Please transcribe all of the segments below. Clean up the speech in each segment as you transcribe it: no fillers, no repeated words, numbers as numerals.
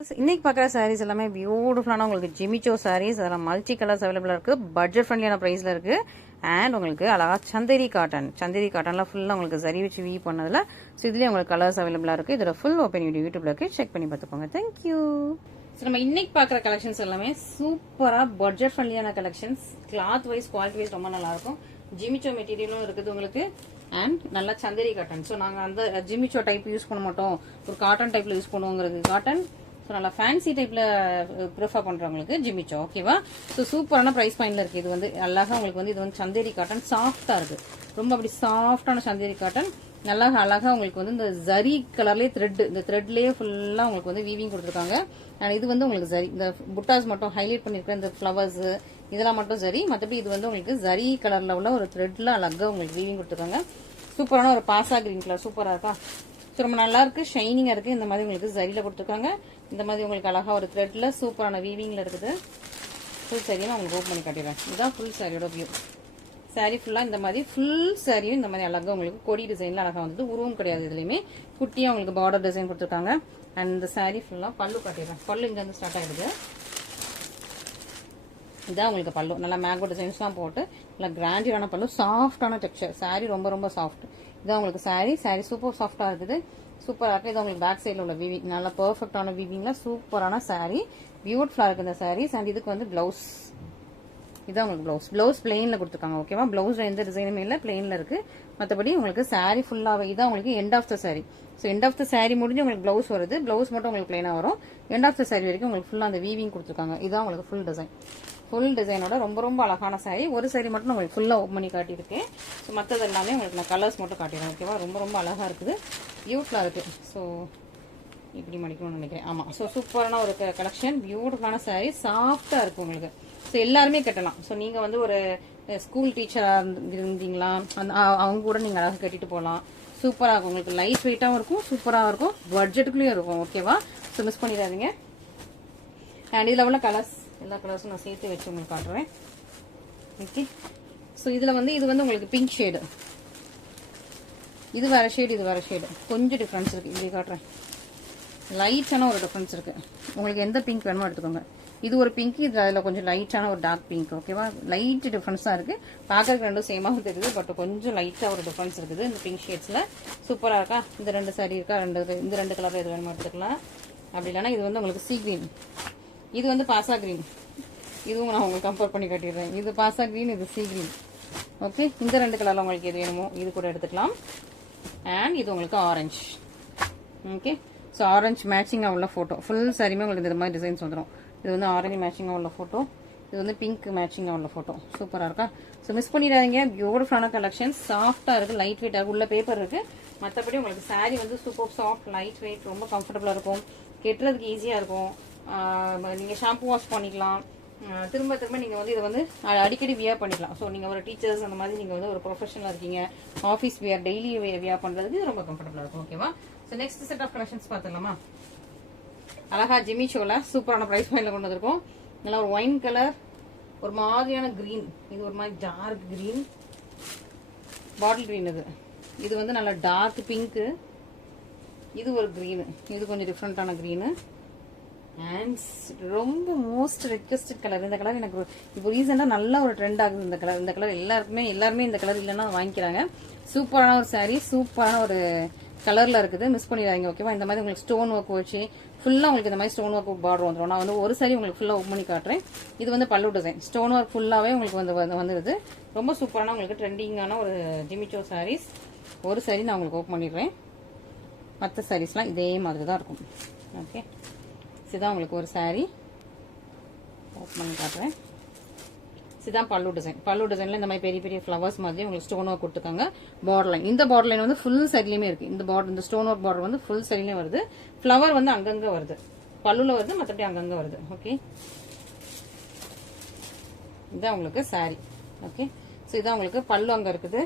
இன்னைக்கு பார்க்குற சாரீஸ் எல்லாமே பியூட்டிஃபுல்லான உங்களுக்கு ஜிமிச்சோ சாரீஸ் அதெல்லாம் மல்டி கலர்ஸ் அவைலபிளாக இருக்குது. பட்ஜெட் ஃப்ரெண்ட்லியான ப்ரைஸில் இருக்குது. அண்ட் உங்களுக்கு அழகாக சந்தேரி காட்டனில் ஃபுல்லாக உங்களுக்கு சரி வச்சு வீ பண்ணதில். ஸோ இதுலேயே உங்களுக்கு கலர்ஸ் அவைலபிளாக இருக்குது. இதோட ஃபுல் ஓப்பன் வீடியோ யூடியூப்ல இருக்குது, செக் பண்ணி பார்த்துக்கோங்க. தேங்க்யூ. ஸோ நம்ம இன்னைக்கு பார்க்குற கலெக்ஷன்ஸ் எல்லாமே சூப்பராக பட்ஜெட் ஃப்ரெண்ட்லியான collections. Cloth wise quality wise ரொம்ப நல்லாயிருக்கும். ஜிமிச்சோ மெட்டீரியலும் இருக்குது உங்களுக்கு. அண்ட் நல்லா சந்தேரி காட்டன். ஸோ நாங்கள் அந்த ஜிமிச்சோ டைப் யூஸ் பண்ண மாட்டோம், ஒரு காட்டன் டைப்பில் யூஸ் பண்ணுவோங்கிறது காட்டன். ஸோ நல்லா ஃபேன்சி டைப்ல ப்ரிஃபர் பண்றவங்களுக்கு ஜிமிச்சோ. ஓகேவா? ஸோ சூப்பரான ப்ரைஸ் பாயிண்ட்ல இருக்கு. இது வந்து அழகா உங்களுக்கு வந்து இது வந்து சந்தேரி காட்டன் சாஃப்டா இருக்கு. ரொம்ப அப்படி சாஃப்டான சந்தேரி காட்டன். நல்லா அழகா உங்களுக்கு வந்து இந்த ஜரி கலர்லயே த்ரெட், இந்த த்ரெட்லயே ஃபுல்லா உங்களுக்கு வந்து வீவிங் கொடுத்துருக்காங்க. அண்ட் இது வந்து உங்களுக்கு ஜரி, இந்த புட்டாஸ் மட்டும் ஹைலைட் பண்ணிருக்கிற இந்த ஃபிளவர்ஸ் இதெல்லாம் மட்டும் ஜரி. மற்றபடி இது வந்து உங்களுக்கு ஜரி கலர்ல உள்ள ஒரு த்ரெட்ல அழகா உங்களுக்கு வீவிங் கொடுத்துருக்காங்க. சூப்பரான ஒரு பாசா கிரீன் கலர் சூப்பரா இருக்கா? ஸோ ரொம்ப நல்லா இருக்கு, ஷைனிங்கா இருக்கு. இந்த மாதிரி உங்களுக்கு ஜரியில கொடுத்துருக்காங்க. இந்த மாதிரி உங்களுக்கு அழகா ஒரு த்ரெட்ல சூப்பரான வீவிங்ல இருக்குது. ஃபுல் சாரியும் உங்களுக்கு ஓப்பன் பண்ணி காட்டிடுறேன். இதுதான் ஃபுல் சாரியோட வியூ. சாரி ஃபுல்லா இந்த மாதிரி ஃபுல் சாரியும் இந்த மாதிரி அழகா உங்களுக்கு கொடி டிசைன்ல அழகா வந்து உருவம் கிடையாது. இதுலயுமே குட்டியா உங்களுக்கு பார்டர் டிசைன் கொடுத்துருக்காங்க. அண்ட் இந்த சாரி ஃபுல்லா பல்லு காட்டிடுறேன். பல்லு இங்க இருந்து ஸ்டார்ட் ஆயிடுது. இதான் உங்களுக்கு பல்லு. நல்லா மேங்கோ டிசைன்ஸ்லாம் போட்டு நல்லா கிராண்டியரான பல்லு, சாஃப்டான டெக்ஸ்சர். சாரி ரொம்ப ரொம்ப சாஃப்ட். இதான் உங்களுக்கு சாரி சூப்பர் சாஃப்டா இருக்குது. சூப்பரா இருக்கு. இது உங்களுக்கு பேக் சைட்ல உள்ள வீவிங் நல்லா பெர்ஃபெக்டான வீவிங்ல சூப்பரான சாரி. பியூட்டிஃபுல்லா இருக்கு இந்த சாரீஸ். அண்ட் இதுக்கு வந்து பிளவுஸ், இதான் உங்களுக்கு பிளவுஸ் பிளெயின்ல கொடுத்துருக்காங்க. ஓகேவா? பிளவுஸ்ல எந்த டிசைனுமே இல்ல, பிளெயின்ல இருக்கு. மற்றபடி உங்களுக்கு சாரி ஃபுல்லாவே இதான் உங்களுக்கு end of the sari. So end of the sari முடிஞ்சு உங்களுக்கு பிளவுஸ் வருது. பிளவுஸ் மட்டும் உங்களுக்கு பிளெயினா வரும். எண்ட் ஆஃப் த சாரி வரைக்கும் உங்களுக்கு ஃபுல்லா அந்த வீவிங் கொடுத்துருக்காங்க. இதான் உங்களுக்கு ஃபுல் டிசைன். ஃபுல் டிசைனோட ரொம்ப ரொம்ப அழகான சாரி. ஒரு சாரி மட்டும் உங்களுக்கு ஃபுல்லா ஓப்பன் பண்ணி காட்டியிருக்கேன். ஸோ மற்றது எல்லாமே உங்களுக்கு நான் கலர்ஸ் மட்டும் காட்டிடுறேன். ஓகேவா? ரொம்ப ரொம்ப அழகா இருக்குது, பியூட்டிஃபுல்லா இருக்கு. ஸோ இப்படி மடிக்கணும்னு நினைக்கிறேன். ஆமா, ஸோ சூப்பரான ஒரு கலெக்ஷன், பியூட்டிஃபுல்லான சாரி, சாஃப்டா இருக்கு உங்களுக்கு. ஸோ எல்லாருமே கட்டலாம். ஸோ நீங்க வந்து ஒரு ஸ்கூல் டீச்சரா இருந்தீங்களா, அவங்க கூட நீங்க அழகாக கட்டிட்டு போகலாம். சூப்பரா இருக்கும். உங்களுக்கு லைட் வெயிட்டாகவும் இருக்கும், சூப்பரா இருக்கும், பட்ஜெட்டுக்குள்ளேயும் இருக்கும். ஓகேவா? ஸோ மிஸ் பண்ணிடாதீங்க. அண்ட் இதுல உள்ள கலர்ஸ் எல்லா கலர்ஸும் நான் சேர்த்து வச்சு உங்களுக்கு காட்டுறேன். ஓகே. ஸோ இதுல வந்து இது வந்து உங்களுக்கு பிங்க் ஷேடு, இது வேற ஷேடு, இது வேற ஷேடு. கொஞ்சம் டிஃபரன்ஸ் இருக்கு. இப்படி காட்டுறேன். லைட்டான ஒரு டிஃபரன்ஸ் இருக்கு. உங்களுக்கு எந்த பிங்க் வேணுமோ எடுத்துக்கோங்க. இது ஒரு பிங்க், இது அதில் கொஞ்சம் லைட்டான ஒரு டார்க் பிங்க். ஓகேவா? லைட் டிஃபரன்ஸ் தான் இருக்கு. பார்க்கறதுக்கு ரெண்டும் சேமாக தெரியுது, பட் கொஞ்சம் லைட்டா ஒரு டிஃபரன்ஸ் இருக்குது இந்த பிங்க் ஷேட்ஸ்ல. சூப்பரா இருக்கா? இந்த ரெண்டு சாரி இருக்கா, இந்த ரெண்டு கலர் எது வேணுமோ எடுத்துக்கலாம். அப்படி இல்லைன்னா இது வந்து உங்களுக்கு சீ கிரீன், இது வந்து பாசா கிரீன். இதுவும் நான் உங்களுக்கு கம்பேர் பண்ணி காட்டிடுறேன். இது பாசா கிரீன், இது சீ கிரீன். ஓகே. இந்த ரெண்டு கலர்ல உங்களுக்கு எது வேணுமோ இது கூட எடுத்துக்கலாம். அண்ட் இது உங்களுக்கு ஆரஞ்சு. ஓகே. ஸோ ஆரஞ்சு மேட்சிங்காக உள்ள ஃபோட்டோ ஃபுல் சாரியுமே உங்களுக்கு இந்த மாதிரி டிசைன்ஸ் வந்துடும். இது வந்து ஆரஞ்சு மேட்சிங்காக உள்ள ஃபோட்டோ, இது வந்து பிங்க் மேட்சிங்காக உள்ள ஃபோட்டோ. சூப்பராக இருக்கா? ஸோ மிஸ் பண்ணிடாதீங்க. பியூட்டிஃபுல்லான கலெக்ஷன், சாஃப்டாக இருக்குது, லைட் வெயிட்டாக உள்ள பேப்பர் இருக்குது. மற்றபடி உங்களுக்கு சாரி வந்து சூப்பர் சாஃப்ட், லைட் வெயிட், ரொம்ப கம்ஃபர்டபுளாக இருக்கும், கெட்டுறதுக்கு ஈஸியாக இருக்கும். நீங்கள் ஷாம்பு வாஷ் பண்ணிக்கலாம். திரும்ப திரும்ப நீங்கள் வந்து இதை வந்து அடிக்கடி வியர் பண்ணிக்கலாம். ஸோ நீங்கள் ஒரு டீச்சர்ஸ் அந்த மாதிரி நீங்கள் வந்து ஒரு ப்ரொஃபஷனலாக இருக்கீங்க, ஆஃபீஸ் வியர், டெய்லி வியர் பண்ணுறதுக்கு ரொம்ப கம்ஃபர்டபுளாக இருக்கும். ஓகேவா? So next set of collections பார்த்துடலாமா? அழகா ஜிமிச்சோல சூப்பரான ப்ரைஸ் பாயிண்ட்ல கொண்டு வந்திருக்கோம். நல்லா ஒரு ஒயின் கலர், ஒரு மாதிரியான கிரீன், இது ஒரு மாதிரி டார்க் கிரீன், பாட்டில் கிரீன். இது வந்து நல்லா டார்க் பிங்க், இது ஒரு கிரீனு, இது கொஞ்சம் டிஃப்ரெண்டான கிரீனு. அண்ட் ரொம்ப மோஸ்ட் ரெக்வஸ்டட் கலர். இந்த கலர் எனக்கு இப்போ ரீசெண்டா நல்ல ஒரு ட்ரெண்ட் ஆகுது. இந்த கலர் எல்லாருமே இந்த கலர் இல்லைன்னா வாங்கிக்கிறாங்க. சூப்பரான ஒரு சாரி, சூப்பரான ஒரு கலர்ல இருக்குது. மிஸ் பண்ணிடாதீங்க. ஓகேவா? இந்த மாதிரி உங்களுக்கு ஸ்டோன் ஒர்க் வச்சு ஃபுல்லா உங்களுக்கு இந்த மாதிரி ஸ்டோன் ஒர்க் பார்டர் வந்துடும். நான் வந்து ஒரு சாரி உங்களுக்கு ஃபுல்லா ஓப்பன் பண்ணி காட்டுறேன். இது வந்து பல்லு டிசைன், ஸ்டோன் ஒர்க் ஃபுல்லாவே உங்களுக்கு வந்துருது. ரொம்ப சூப்பரான உங்களுக்கு ட்ரெண்டிங்கான ஒரு ஜிமிச்சோ சாரீஸ். ஒரு சாரி நான் உங்களுக்கு ஓப்பன் பண்ணிடுறேன். மற்ற சாரீஸ்லாம் இதே மாதிரி தான் இருக்கும். ஓகே. இதுதான் உங்களுக்கு ஒரு சாரி ஓப்பன் பண்ணி காட்டுறேன். இதுதான் பல்லு டிசைன். பல்லு டிசைன்ல இந்த மாதிரி பெரிய பெரிய ஃபிளவர்ஸ் மாதிரி உங்களுக்கு ஸ்டோன் ஒர்க் கொடுத்துருக்காங்க. பார்டர் லைன், இந்த பார்டர் லைன் வந்து ஃபுல் சரிலையுமே இருக்கு. இந்த ஸ்டோன் ஒர்க் பார்டர் வந்து ஃபுல் சரிலையும் வருது. ஃபிளவர் வந்து அங்கங்க வருது, பல்லுல வருது, மற்றபடி அங்கங்க வருது. ஓகே. இதான் உங்களுக்கு சாரி. ஓகே. ஸோ இதான் உங்களுக்கு பல்லு அங்க இருக்குது.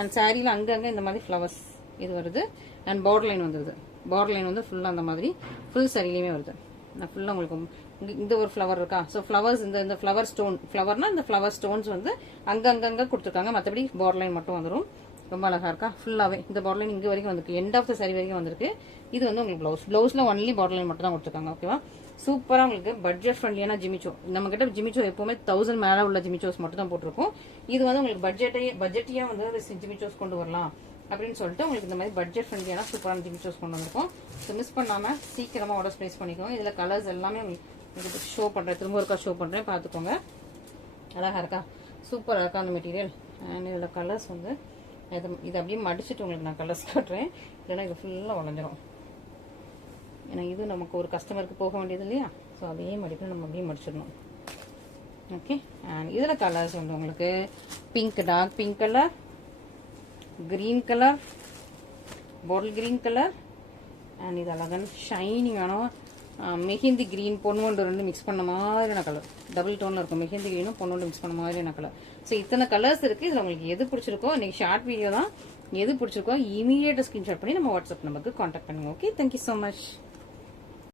அண்ட் சாரியில அங்கங்க இந்த மாதிரி ஃபிளவர்ஸ் இது வருது. அண்ட் பார்டர் லைன் வந்துருது. பார்டர் லைன் வந்து ஃபுல்லா அந்த மாதிரி ஃபுல் சரிலையுமே வருது. நான் ஃபுல்லா உங்களுக்கு இந்த ஒரு ஃபிளவர் இருக்கா? ஸோ ஃபிளவர்ஸ், இந்த ஃபிளவர் ஸ்டோன், ஃபிளவர்னா இந்த ஃபிளவர் ஸ்டோன்ஸ் வந்து அங்கங்க கொடுத்துருக்காங்க. மற்றபடி பார்டர் லைன் மட்டும் வந்துடும். ரொம்ப அழகா இருக்கா? ஃபுல்லாவே இந்த பார்டர் லைன் இங்க வரைக்கும் வந்திருக்கு, எண்ட் ஆஃப் த சாரி வரைக்கும் வந்திருக்கு. இது வந்து உங்களுக்கு பிளவுஸ்ல ஒன்லி பார்டர் லைன் மட்டும் தான் கொடுத்துருக்காங்க. ஓகேவா? சூப்பரா உங்களுக்கு பட்ஜெட் ஃப்ரெண்ட்லியான ஜிமிச்சோ. நம்ம கிட்ட ஜிமிச்சோ எப்பவுமே 1000 மேல உள்ள ஜிமிச்சோஸ் மட்டும் தான் போட்டிருக்கோம். இது வந்து உங்களுக்கு பட்ஜெட்டியா வந்து ஜிமிச்சோஸ் கொண்டு வரலாம் அப்படின்னு சொல்லிட்டு உங்களுக்கு இந்த மாதிரி பட்ஜெட் ஃப்ரெண்ட்லியான சூப்பரான ஜிமிச்சோஸ் கொண்டு வந்திருக்கோம். ஸோ மிஸ் பண்ணாம சீக்கிரமா ஆர்டர் பிளேஸ் பண்ணிக்கோங்க. இதுல கலர்ஸ் எல்லாமே உங்களுக்கு ஷோ பண்றேன், திரும்ப ஒருக்கா ஷோ பண்றேன், பாத்துக்கோங்க. அழகா இருக்கா? சூப்பரா இருக்கா அந்த மெட்டீரியல். அண்ட் இதுல கலர்ஸ் வந்து இது அப்படியே மடிச்சுட்டு உங்களுக்கு நான் கலர்ஸ் காட்டுறேன், இல்லைன்னா இது ஃபுல்லா உடஞ்சிரும். ஏன்னா இது நமக்கு ஒரு கஸ்டமருக்கு போக வேண்டியது இல்லையா? ஸோ அதே மடிப்பு நம்ம அப்படியே மடிச்சிடணும். ஓகே. அண்ட் இதில் கலர்ஸ் வந்து உங்களுக்கு pink, dark pink colour, green colour, bottle green colour, and இது அழகான ஷைனிங்கான மெஹந்தி கிரீன், பொன்வண்டு ரெண்டு மிக்ஸ் பண்ண மாதிரியான கலர். டபுள் டோன்ல இருக்கும், மெஹந்தி கிரீனும் பொன்வண்டு மிக்ஸ் பண்ண மாதிரியான கலர். ஸோ இத்தனை கலர்ஸ் இருக்கு. இதில் உங்களுக்கு எது பிடிச்சிருக்கோ, இன்னைக்கு ஷார்ட் வீடியோ தான், எது பிடிச்சிருக்கோ இமீடியேட்டாக ஸ்கிரீன்ஷாட் பண்ணி நம்ம வாட்ஸ்அப் நம்பருக்கு கான்டாக்ட் பண்ணுங்க. Okay, thank you so much.